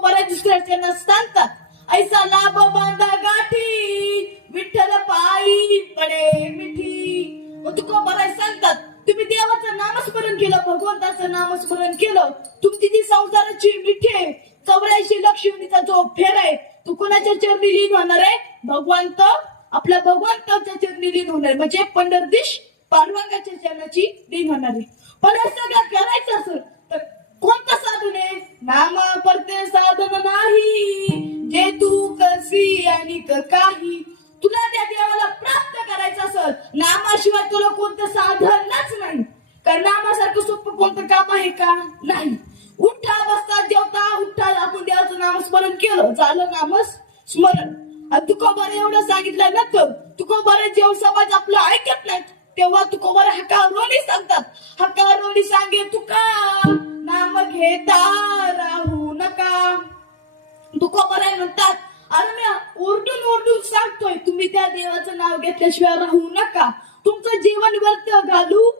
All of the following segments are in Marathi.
बऱ्याच दुसऱ्याच्या सांगतात ऐसा लाभ बांधा गाठी विठ्ठल पायी पडे मिठी. मग तुका बऱ्याच सांगतात तुम्ही देवाचं नामस्मरण केलं, भगवंताचं नामस्मरण केलं, तुमची जी संसाराची मिठी आहे 84 लक्ष योनीचा जो फेर आहे तो कोणाच्या चरणी लीन होणार आहे? भगवंत आपल्या भगवंताच्या चरणी लीन होणार, म्हणजे पंढरदेश पांडुरंगाच्या चरणाची लीन होणार आहे. पण हे सगळं करायचं असेल तर कोणतं साधन आहे? नाम परते साधन नाही जे तू करसी आणि कर काही. तुला त्या देवाला प्राप्त करायचं असेल नामाशिवाय तुला कोणतं साधनच नाही. कारण नामासारखं सोपं कोणतं काम आहे का? नाही. उठा बसता जेवता उठा आपण देवाचं नामस्मरण केलं झालं नामस्मरण. आणि तुकोबाने एवढं सांगितलं ना तर तुकोबाने जेव्हा समाज आपलं ऐकत नाही तेव्हा तुकोबाने हकारोनी सांगतात. हकारोनी सांगे तुका नाम घेता राहू नका. तुकोबाने म्हणतात अरे मी ओरडून ओरडून सांगतोय तुम्ही त्या देवाचं नाव घेतल्याशिवाय राहू नका, तुमचं जीवन व्यर्थ घालू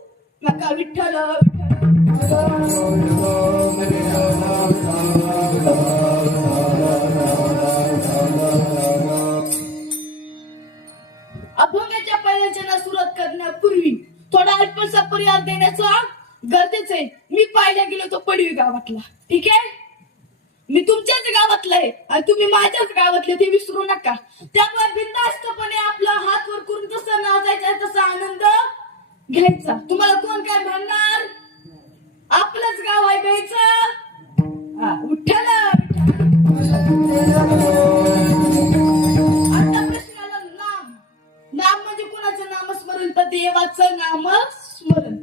नका. विठ्ठल अभंगाच्या पहिल्याच्या सुरुवात करण्यापूर्वी थोडा अल्पसा परिहार देण्याचा गरजेचं आहे. मी पाहिल्या गेलो तो पडवी गावातला, ठीक आहे? मी तुमच्याच गावातला आहे आणि तुम्ही माझ्याच गावातले, ते विसरू नका. त्यामुळे बिनधास्तपणे आपला हात वर करून जसं नाचायचा तसा आनंद घ्यायचा. तुम्हाला कोण काय म्हणणार? आपलंच गाव आहे घ्यायचं. उठला आता प्रश्नाला नाम. नाम म्हणजे कोणाचं नामस्मरण? तर देवाचं नामस्मरण.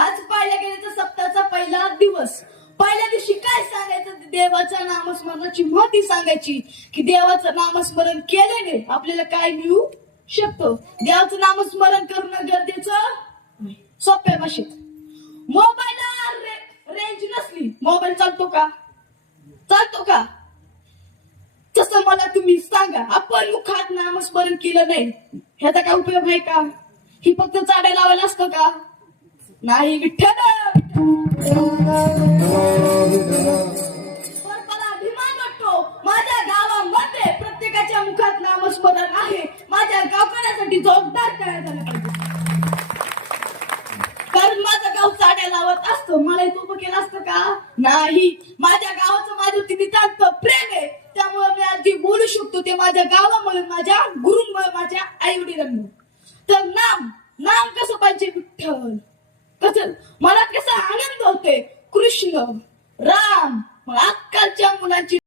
आज पाहिल्या गेले तर सप्ताहाचा पहिला दिवस. पहिल्या दिवशी काय सांगायचं? देवाच्या नामस्मरणाची महती सांगायची की देवाचं नामस्मरण केल्याने आपल्याला काय मिळू शकतं. देवाचं नामस्मरण करणं गरजेचं सोप्या भाषेत. मोबाईलला रेंज नसली मोबाईल चालतो का? चालतो का? तसं मला तुम्ही सांगा. आपण मुखात नामस्मरण केलं नाही ह्याचा काय उपयोग आहे का? ही फक्त चाड्या लावायला असतं का? नाही. विठ्ठल मला अभिमान वाटतो माझ्या गावामध्ये प्रत्येकाच्या मुखात नामस्मरण आहे. माझ्या गावकऱ्यासाठी जबाबदार करायला पाहिजे. कारण माझं गाव चाड्या लावत असतं, मला इथं उभं केलं असतं का? नाही. माझ्या गावाचं माझ्यावरती नितांत प्रेम आहे, त्यामुळे मी आज जे बोलू शकतो ते माझ्या गावामुळे, माझ्या गुरुंमुळे, माझ्या आई वडिलांमुळे. तर नाम कसं पाहिजे? विठ्ठल. कसं मला कसा आनंद होते? कृष्ण राम. आजकालच्या मुलांची